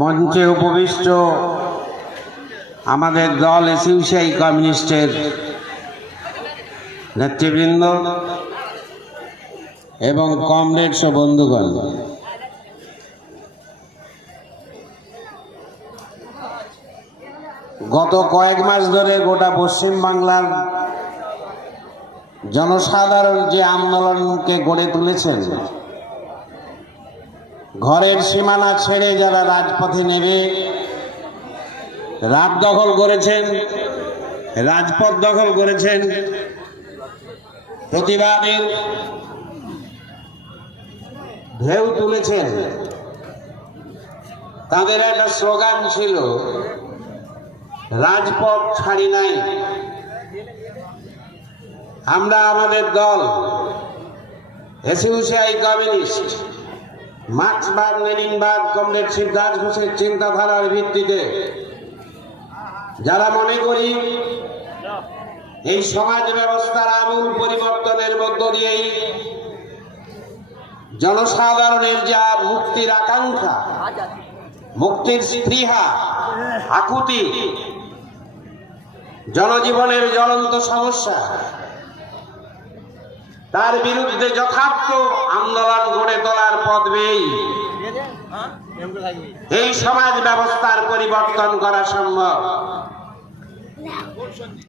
মঞ্চে উপবিষ্ট আমাদের দল এসিউসিআই কমিউনিস্টের নেতৃবৃন্দ এবং কমরেডস ও বন্ধুগণ। গত কয়েক মাস ধরে গোটা পশ্চিম বাংলার জনসাধারণ যে আন্দোলনকে গড়ে তুলেছেন ঘরের সীমানা ছেড়ে যারা রাজপথে নেমে রাত দখল করেছেন, রাজপথ দখল করেছেন, প্রতিবাদের ঢেউ তুলেছেন। তাদের একটা স্লোগান ছিল, রাজপথ ছাড়ি নাই। আমরা আমাদের দল, এসইউসিআই কমিউনিস্ট। মার্ক্সবাদ লেনিনবাদ কমরেড শিবদাস ঘোষের চিন্তাধারার ভিত্তিতে। যারা মনে করি এই সমাজ ব্যবস্থার আমূল পরিবর্তনের মধ্য দিয়েই জনসাধারণের যা মুক্তির আকাঙ্ক্ষা, মুক্তির স্পৃহা, আকুতি, জনজীবনের জ্বলন্ত সমস্যা তার বিরুদ্ধে যথার্থ আন্দোলন গড়ে তোলার পদবেই এই সমাজ ব্যবস্থার পরিবর্তন করা সম্ভব।